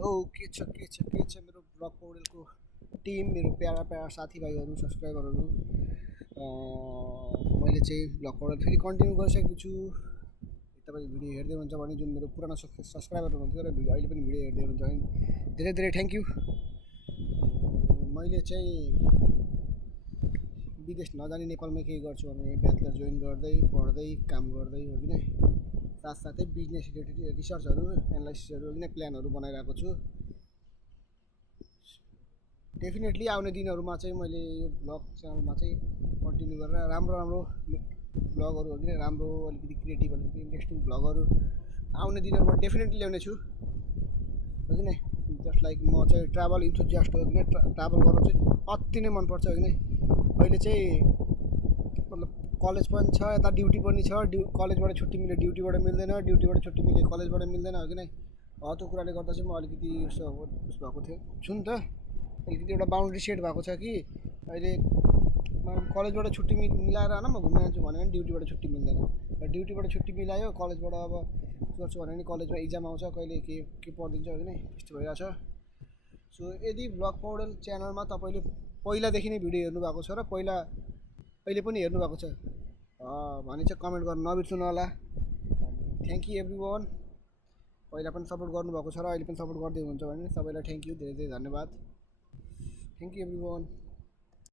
के छ मेरो ब्लग पौडेलको टिम, मेरो प्यारा प्यारा साथीभाइहरू, सब्सक्राइबरहरू। मैले चाहिँ ब्लग पौडेल फेरि कन्टिन्यू गरिसकेको छु। तपाईँले भिडियो हेर्दै हुन्छ भने जुन मेरो पुरानो सब्सक्राइबर हुनुहुन्थ्यो र भिडियो अहिले पनि भिडियो हेर्दै हुनुहुन्छ भने धेरै धेरै थ्याङ्क यू। मैले चाहिँ विदेश नजाने नेपालमै केही गर्छु भने ब्याचलर जोइन गर्दै पढ्दै काम गर्दै हो कि नै, साथसाथै बिजनेस रिलेटेड रिसर्चहरू एनालाइसिसहरू हो कि नै प्लानहरू बनाइरहेको छु। डेफिनेटली आउने दिनहरूमा चाहिँ मैले यो ब्लग च्यानलमा चाहिँ कन्टिन्यू गरेर राम्रो राम्रो ब्लगहरू हो कि नै, राम्रो अलिकति क्रिएटिभ अलिकति इन्ट्रेस्टिङ ब्लगहरू आउने दिनहरूमा डेफिनेटली ल्याउने छु हो कि नै। जस्ट लाइक म चाहिँ ट्राभल इन्थुजियास्ट हो कि नै, ट्राभल गर्नु चाहिँ अति नै मनपर्छ हो कि नै। अहिले चाहिँ मतलब कलेज पनि छ, यता ड्युटी पनि छ, कलेजबाट छुट्टी मिल्यो ड्युटीबाट मिल्दैन, ड्युटीबाट छुट्टी मिल्यो कलेजबाट मिल्दैन हो कि नै। त्यो कुराले गर्दा चाहिँ म अलिकति उस भएको छु नि त, अलिकति एउटा बााउन्ड्री सेट भएको छ कि अहिले कलेजबाट छुट्टी मिलाएर होइन म घुम्न जान्छु भन्यो भने ड्युटीबाट छुट्टी मिल्दैन, र ड्युटीबाट छुट्टी मिलायो कलेजबाट अब गर्छु भने पनि कलेजमा इक्जाम आउँछ, कहिले के पढिदिन्छ हो कि नै, त्यस्तो भइरहेछ। सो यदि ब्लग पौडेल च्यानलमा तपाईँले पहिलादेखि नै भिडियो हेर्नुभएको छ र अहिले पनि हेर्नुभएको छ भने चाहिँ कमेन्ट गर्नु नबिर्सनु होला। Thank you every one. पहिला पनि सपोर्ट गर्नुभएको छ र अहिले पनि सपोर्ट गर्दै हुनुहुन्छ भने सबैलाई थ्याङ्क यू, धेरै धेरै धन्यवाद। Thank you every one.